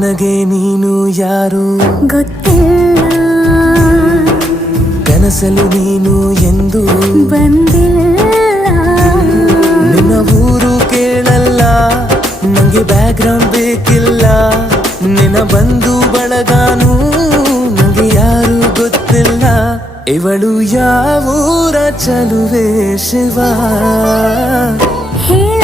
ನನಗೆ ನೀನು ಯಾರು ಗೊತ್ತಿಲ್ಲ, ಕನಸಲು ನೀನು ಎಂದು ಬಂದಿಲ್ಲ. ನಿನ್ನ ಊರು ಕೇಳಲ್ಲ, ನಂಗೆ ಬ್ಯಾಕ್ಗ್ರೌಂಡ್ ಬೇಕಿಲ್ಲ. ನಿನ್ನ ಬಂಧು ಬಳಗಾನು ನಂಗೆ ಯಾರು ಗೊತ್ತಿಲ್ಲ. ಇವಳು ಯಾವೂರ ಚಲುವೆ ಶಿವ ಹೇಳ